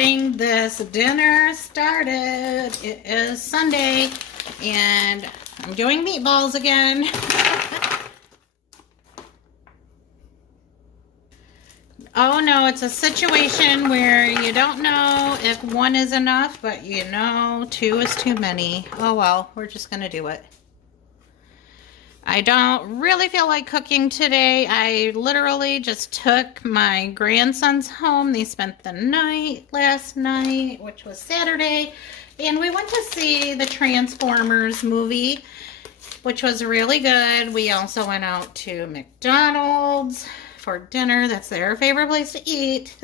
getting this dinner started. It is Sunday and I'm doing meatballs again. Oh no, it's a situation where you don't know if one is enough, but you know 2 is too many. Oh well, we're just gonna do it. I don't really feel like cooking today. I literally just took my grandsons home. They spent the night last night, which was Saturday, and we went to see the Transformers movie, which was really good. We also went out to McDonald's for dinner. That's their favorite place to eat.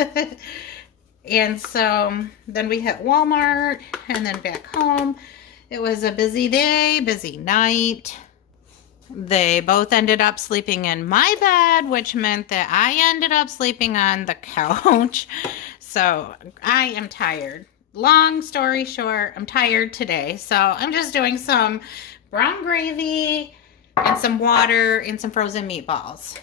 And so then we hit Walmart and then back home. It was a busy day, busy night. They both ended up sleeping in my bed, which meant that I ended up sleeping on the couch. So I am tired. Long story short, I'm tired today. So I'm just doing some brown gravy and some water and some frozen meatballs.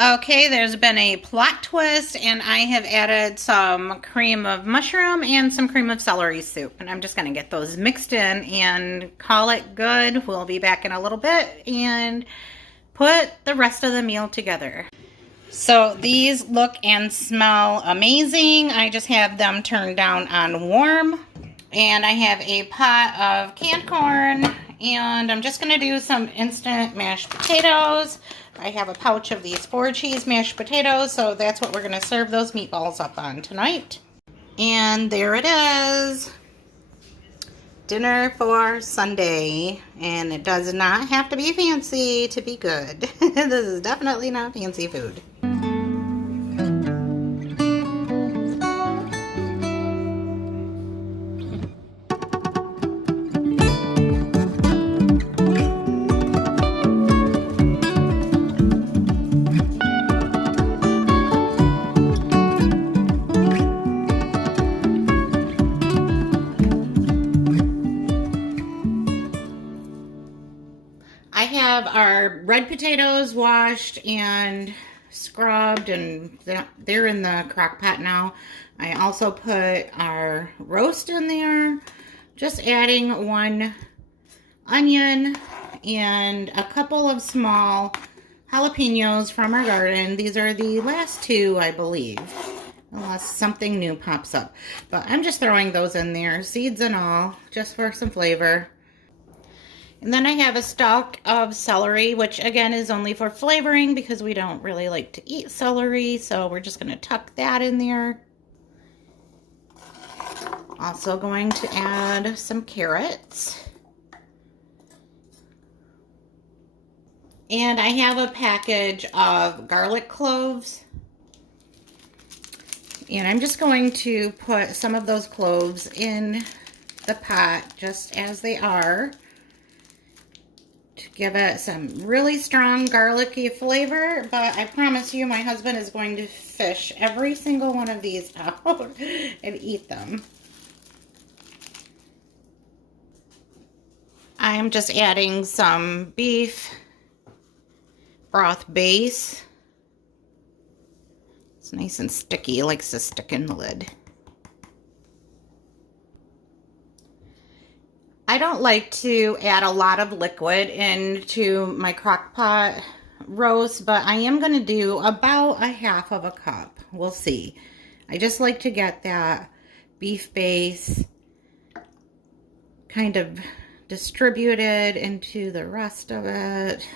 Okay, there's been a plot twist, and I have added some cream of mushroom and some cream of celery soup. And I'm just going to get those mixed in and call it good. We'll be back in a little bit and put the rest of the meal together. So these look and smell amazing. I just have them turned down on warm. And I have a pot of canned corn, and I'm just going to do some instant mashed potatoes. I have a pouch of these 4 cheese mashed potatoes, so that's what we're going to serve those meatballs up on tonight. And there it is. Dinner for Sunday. And it does not have to be fancy to be good. This is definitely not fancy food. I have our red potatoes washed and scrubbed, and they're in the crock pot now. I also put our roast in there, just adding 1 onion and a couple of small jalapenos from our garden. These are the last 2, I believe, unless something new pops up. But I'm just throwing those in there, seeds and all, just for some flavor. And then I have a stalk of celery, which again is only for flavoring because we don't really like to eat celery. So we're just going to tuck that in there. Also going to add some carrots. And I have a package of garlic cloves. And I'm just going to put some of those cloves in the pot just as they are, to give it some really strong garlicky flavor. But I promise you, my husband is going to fish every single one of these out and eat them. I'm just adding some beef broth base. It's nice and sticky, it likes to stick in the lid. I don't like to add a lot of liquid into my Crockpot roast, but I am going to do about 1/2 cup. We'll see. I just like to get that beef base kind of distributed into the rest of it.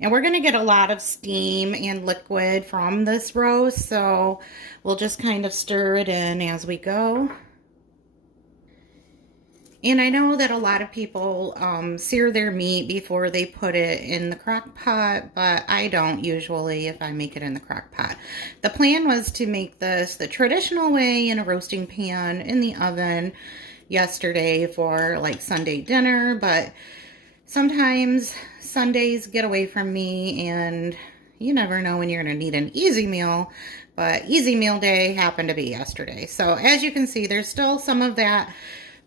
And we're going to get a lot of steam and liquid from this roast, so we'll just kind of stir it in as we go. And I know that a lot of people sear their meat before they put it in the crock pot, but I don't usually if I make it in the crock pot. The plan was to make this the traditional way in a roasting pan in the oven yesterday for like Sunday dinner, but sometimes Sundays get away from me and you never know when you're going to need an easy meal, but easy meal day happened to be yesterday. So as you can see, there's still some of that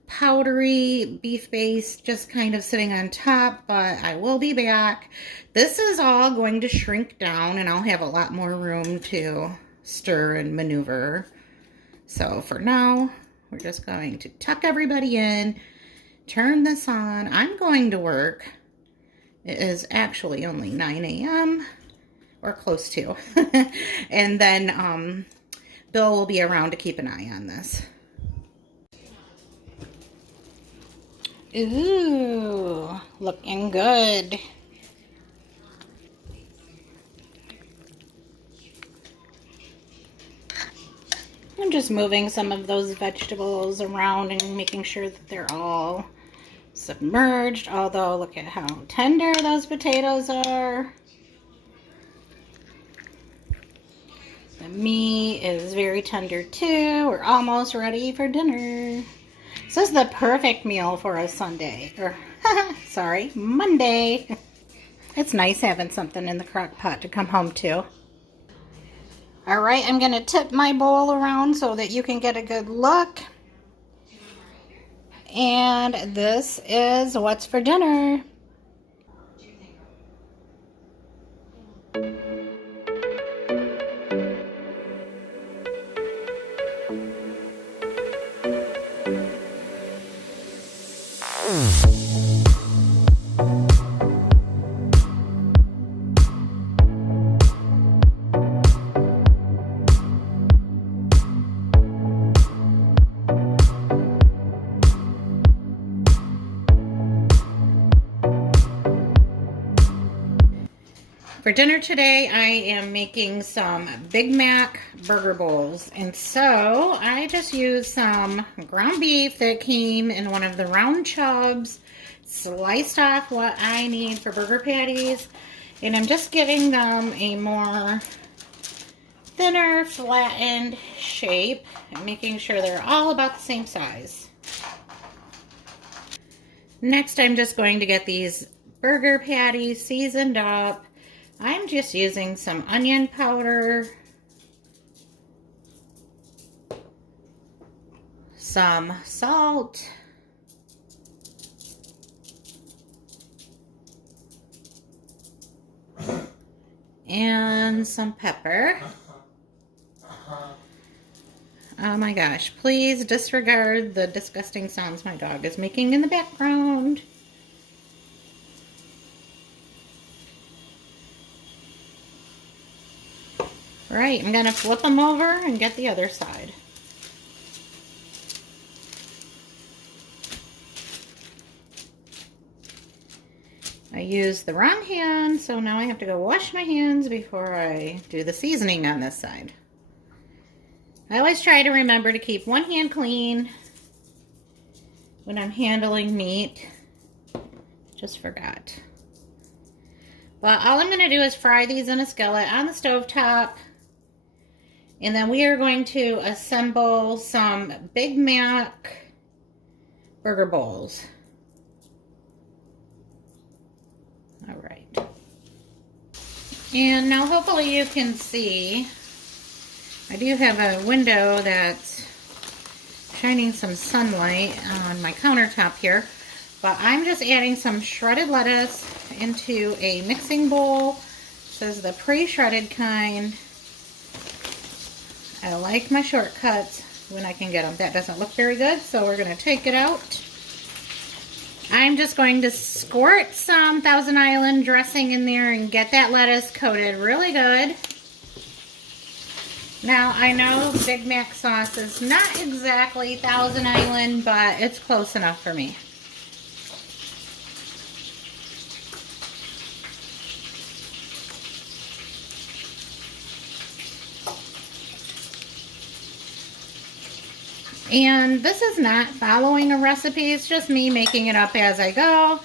powdery beef base just kind of sitting on top, but I will be back. This is all going to shrink down and I'll have a lot more room to stir and maneuver. So for now, we're just going to tuck everybody in, turn this on. I'm going to work. It is actually only 9 a.m. or close to. And then Bill will be around to keep an eye on this. Ooh, looking good. I'm just moving some of those vegetables around and making sure that they're all submerged. Although, look at how tender those potatoes are. The meat is very tender too. We're almost ready for dinner. This is the perfect meal for a Sunday. Or, sorry, Monday. It's nice having something in the crock pot to come home to. Alright, I'm going to tip my bowl around so that you can get a good look. And this is what's for dinner. For dinner today, I am making some Big Mac burger bowls. And so I just used some ground beef that came in one of the round chubs, sliced off what I need for burger patties, and I'm just giving them a more thinner, flattened shape and making sure they're all about the same size. Next, I'm just going to get these burger patties seasoned up. I'm just using some onion powder, some salt, and some pepper. Oh my gosh, please disregard the disgusting sounds my dog is making in the background. Right, I'm going to flip them over and get the other side. I used the wrong hand, so now I have to go wash my hands before I do the seasoning on this side. I always try to remember to keep one hand clean when I'm handling meat. Just forgot. But all I'm going to do is fry these in a skillet on the stovetop. And then we are going to assemble some Big Mac burger bowls. All right. And now hopefully you can see, I do have a window that's shining some sunlight on my countertop here. But I'm just adding some shredded lettuce into a mixing bowl. This is the pre-shredded kind. I like my shortcuts when I can get them. That doesn't look very good, so we're going to take it out. I'm just going to squirt some Thousand Island dressing in there and get that lettuce coated really good. Now, I know Big Mac sauce is not exactly Thousand Island, but it's close enough for me. And this is not following a recipe, it's just me making it up as I go.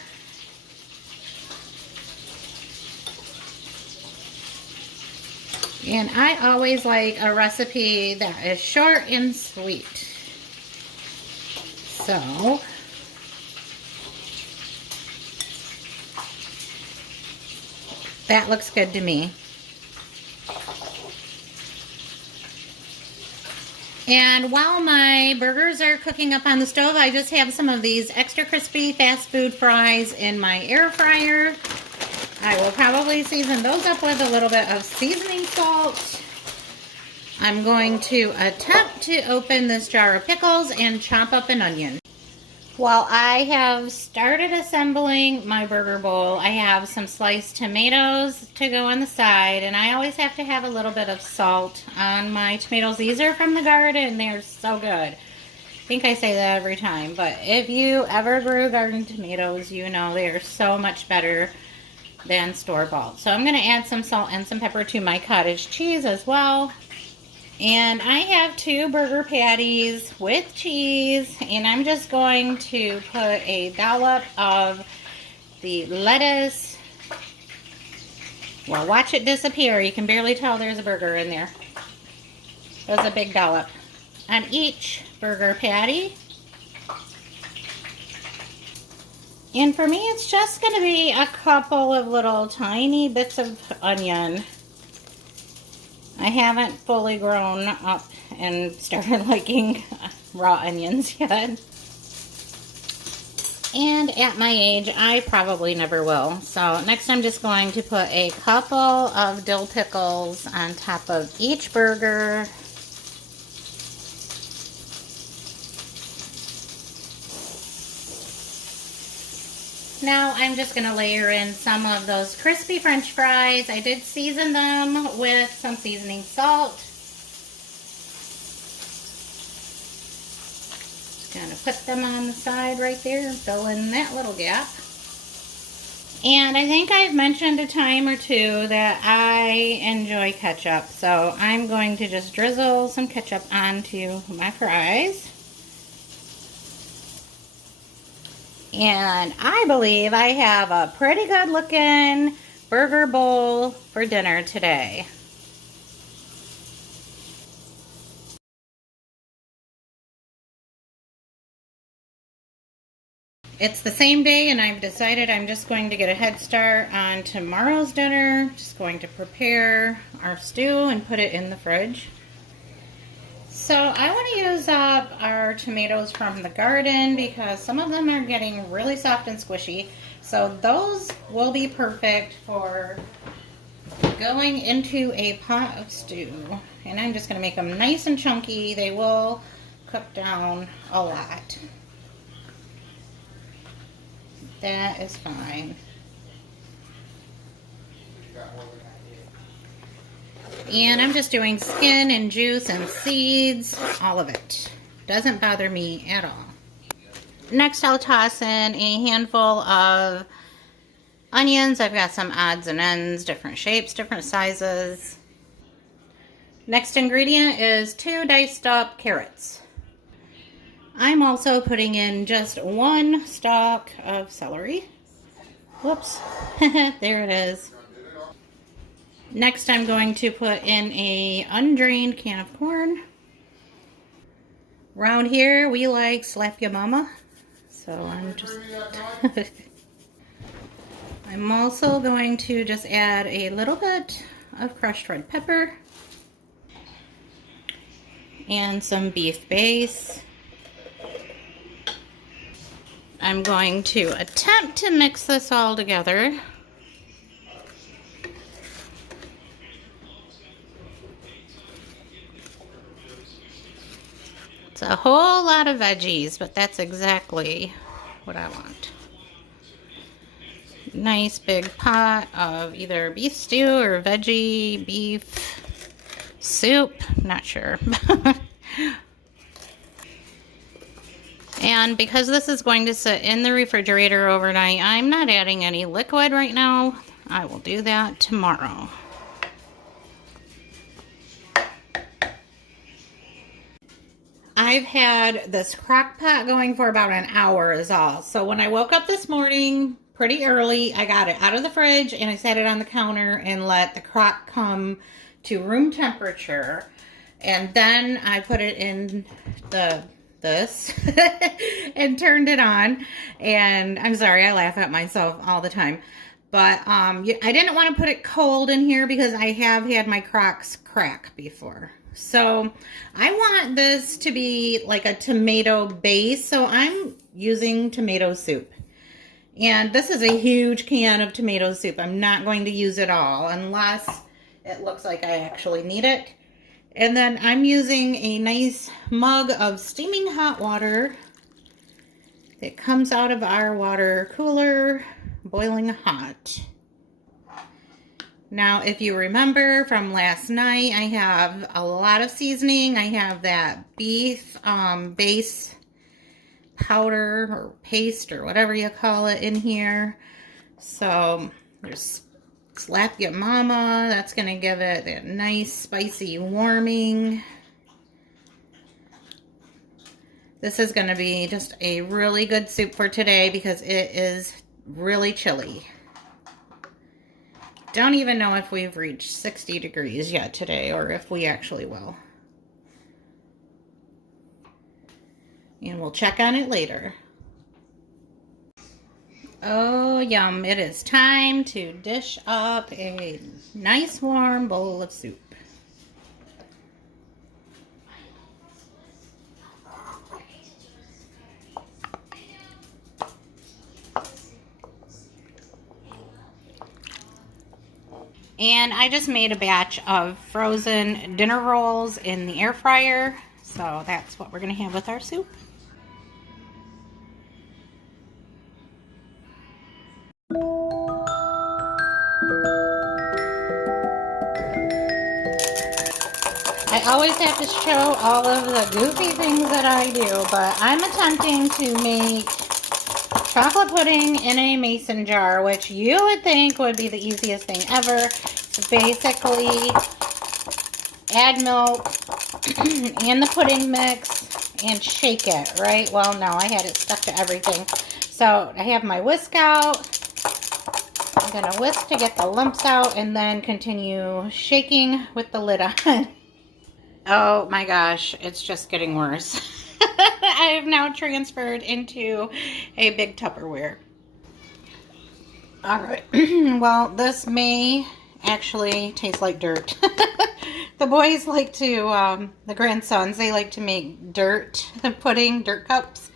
And I always like a recipe that is short and sweet. So, that looks good to me. And while my burgers are cooking up on the stove, I just have some of these extra crispy fast food fries in my air fryer. I will probably season those up with a little bit of seasoning salt. I'm going to attempt to open this jar of pickles and chop up an onion. While I have started assembling my burger bowl, I have some sliced tomatoes to go on the side, and I always have to have a little bit of salt on my tomatoes. These are from the garden. They're so good. I think I say that every time, but if you ever grew garden tomatoes, you know they are so much better than store-bought. So I'm going to add some salt and some pepper to my cottage cheese as well. And I have 2 burger patties with cheese, and I'm just going to put a dollop of the lettuce. Well, watch it disappear. You can barely tell there's a burger in there. There's a big dollop on each burger patty. And for me, it's just going to be a couple of little tiny bits of onion. I haven't fully grown up and started liking raw onions yet. And at my age, I probably never will. So next I'm just going to put a couple of dill pickles on top of each burger. Now I'm just going to layer in some of those crispy French fries. I did season them with some seasoning salt. Just going to put them on the side right there, fill in that little gap. And I think I've mentioned a time or two that I enjoy ketchup, so I'm going to just drizzle some ketchup onto my fries. And I believe I have a pretty good looking burger bowl for dinner today. It's the same day and I've decided I'm just going to get a head start on tomorrow's dinner. Just going to prepare our stew and put it in the fridge. So I want to use up our tomatoes from the garden because some of them are getting really soft and squishy. So those will be perfect for going into a pot of stew. And I'm just going to make them nice and chunky. They will cook down a lot. That is fine. And I'm just doing skin and juice and seeds, all of it. Doesn't bother me at all. Next I'll toss in a handful of onions. I've got some odds and ends, different shapes, different sizes. Next ingredient is 2 diced up carrots. I'm also putting in just 1 stalk of celery. Whoops, there it is. Next, I'm going to put in a undrained can of corn. Around here, we like slap ya mama. So I'm just... I'm also going to just add a little bit of crushed red pepper. And some beef base. I'm going to attempt to mix this all together. It's a whole lot of veggies, but that's exactly what I want. Nice big pot of either beef stew or veggie beef soup, not sure. And because this is going to sit in the refrigerator overnight, I'm not adding any liquid right now. I will do that tomorrow. I've had this crock pot going for about an hour is all. So when I woke up this morning pretty early, I got it out of the fridge and I set it on the counter and let the crock come to room temperature. And then I put it in this and turned it on. And I'm sorry, I laugh at myself all the time. But I didn't want to put it cold in here because I have had my crocks crack before. So I want this to be like a tomato base. So I'm using tomato soup. And this is a huge can of tomato soup. I'm not going to use it all unless it looks like I actually need it. And then I'm using a nice mug of steaming hot water that comes out of our water cooler, boiling hot. Now, if you remember from last night, I have a lot of seasoning. I have that beef base powder or paste or whatever you call it in here. So there's Slap Your Mama. That's going to give it that nice spicy warming. This is going to be just a really good soup for today because it is really chilly. Don't even know if we've reached 60 degrees yet today or if we actually will. And we'll check on it later. Oh, yum. It is time to dish up a nice warm bowl of soup. And I just made a batch of frozen dinner rolls in the air fryer. So that's what we're going to have with our soup. I always have to show all of the goofy things that I do, but I'm attempting to make chocolate pudding in a mason jar, which you would think would be the easiest thing ever. So basically, add milk and the pudding mix and shake it, right? Well, no, I had it stuck to everything. So I have my whisk out. I'm going to whisk to get the lumps out and then continue shaking with the lid on. Oh my gosh, it's just getting worse. I have now transferred into a big Tupperware. All right, well, this may actually taste like dirt. The boys like to, the grandsons, they like to make dirt pudding, dirt cups.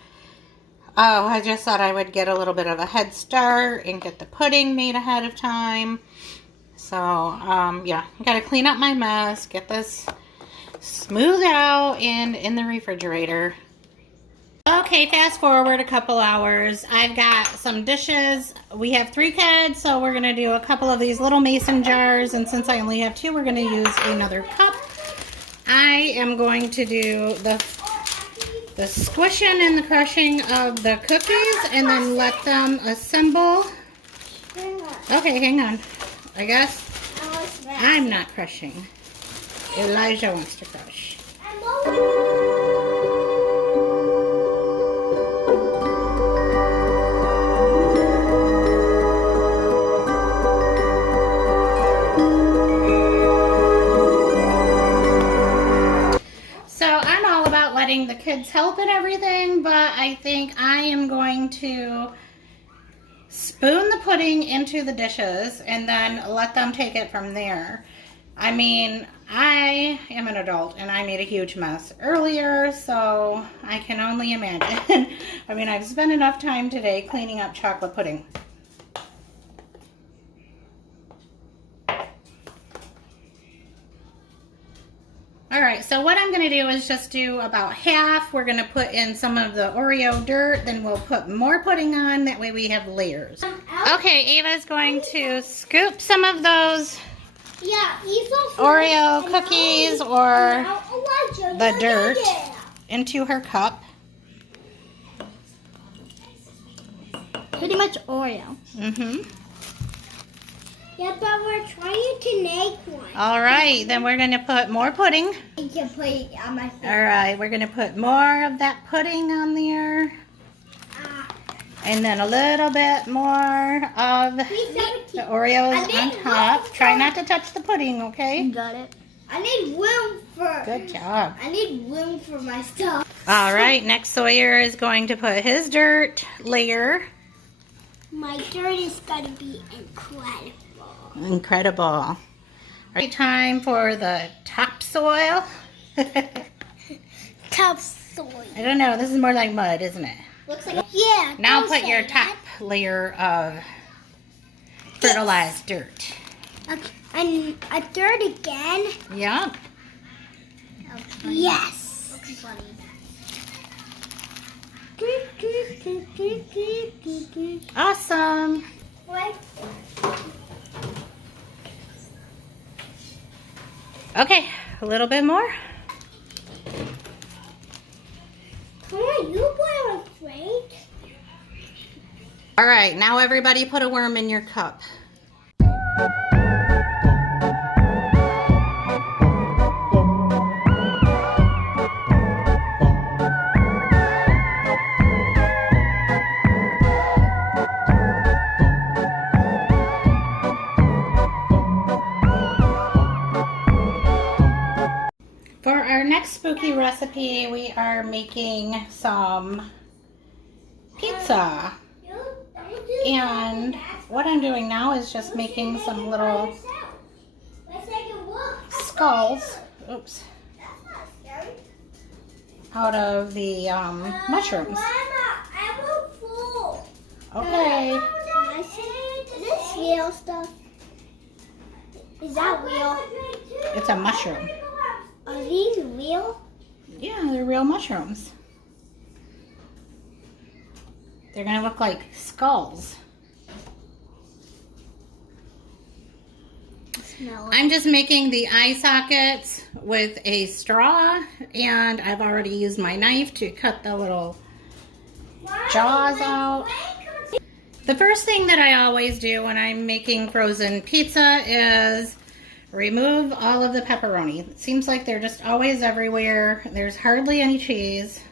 Oh, I just thought I would get a little bit of a head start and get the pudding made ahead of time. So, yeah, I gotta clean up my mess, get this smooth out and in the refrigerator. Okay, fast forward a couple hours. I've got some dishes. We have 3 kids, so we're going to do a couple of these little mason jars, and since I only have 2, we're going to use another cup. I am going to do the squishing and the crushing of the cookies and then let them assemble. Okay, hang on. I guess I'm not crushing. Elijah wants to crush. So I'm all about letting the kids help and everything, but I think I am going to spoon the pudding into the dishes and then let them take it from there. I mean, I am an adult and I made a huge mess earlier, so I can only imagine. I mean, I've spent enough time today cleaning up chocolate pudding. Alright, so what I'm going to do is just do about half. We're going to put in some of the Oreo dirt, then we'll put more pudding on, that way we have layers. Okay, Ava's going to scoop some of those Oreo cookies or the dirt into her cup. Pretty much Oreo. Mm-hmm. Yeah, but we're trying to make one. All right, then we're going to put more pudding. I can put it on my face. All right, we're going to put more of that pudding on there. And then a little bit more of the Oreos on top. Try not to touch the pudding, okay? Got it. I need room for... Good job. I need room for my stuff. All right, next Sawyer is going to put his dirt layer. My dirt is going to be incredible. Incredible. All right, time for the topsoil. Topsoil. I don't know, this is more like mud, isn't it? Looks like... Yeah. Now put your top layer of fertilized dirt. Okay, and a dirt again. Yep. Yes. Awesome. What? Okay, a little bit more. Come on, you boil it straight. All right, now everybody put a worm in your cup. For our next spooky recipe, we are making some pizza. And what I'm doing now is just making some little skulls, oops, out of the mushrooms. Okay. Is this real stuff? Is that real? It's a mushroom. Are these real? Yeah, they're real mushrooms. They're gonna look like skulls. I'm just making the eye sockets with a straw, and I've already used my knife to cut the little jaws out. The first thing that I always do when I'm making frozen pizza is remove all of the pepperoni. It seems like they're just always everywhere. There's hardly any cheese.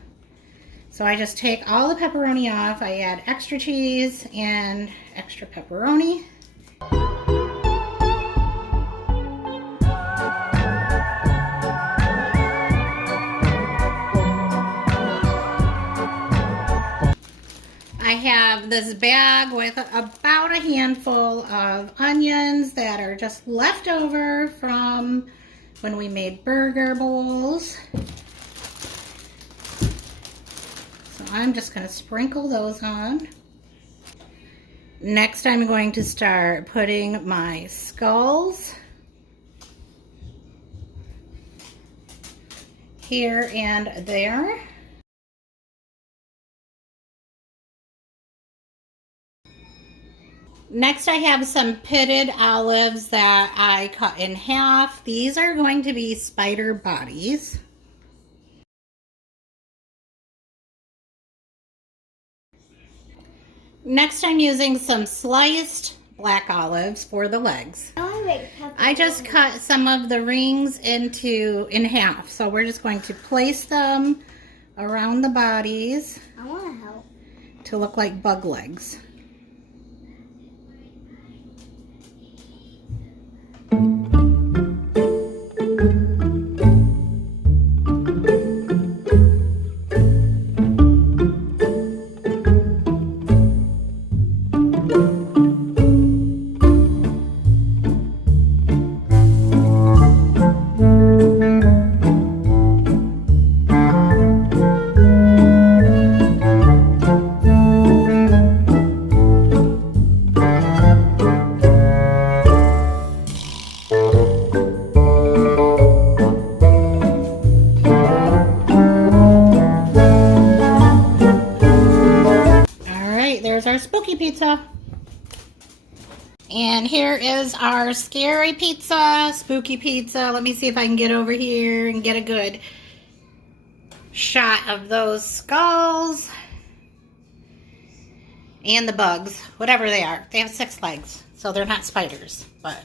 So I just take all the pepperoni off. I add extra cheese and extra pepperoni. I have this bag with about a handful of onions that are just left over from when we made burger bowls. So I'm just going to sprinkle those on. Next, I'm going to start putting my skulls here and there. Next, I have some pitted olives that I cut in half. These are going to be spider bodies. Next, I'm using some sliced black olives for the legs. I just cut some of the rings in half. So we're just going to place them around the bodies. I want to help. To look like bug legs. There's our spooky pizza. And here is our scary pizza, spooky pizza. Let me see if I can get over here and get a good shot of those skulls. And the bugs, whatever they are. They have 6 legs, so they're not spiders, but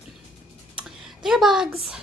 they're bugs.